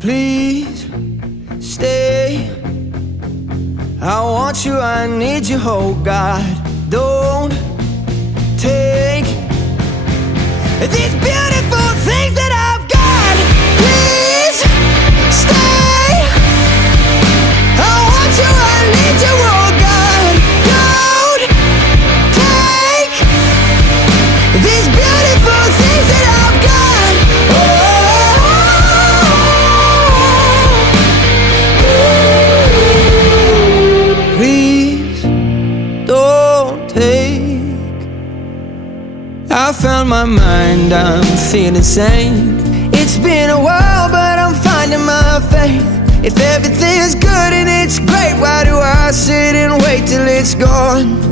Please stay. I want you, I need you, oh God. Don't take these beautiful things that I've got. Please stay. I want you, I need you, oh God. Don't take these beautiful things that I've got. Please don't take. I found my mind, I'm feeling sane. It's been a while, but I'm finding my faith. If everything's good and it's great, why do I sit and wait till it's gone?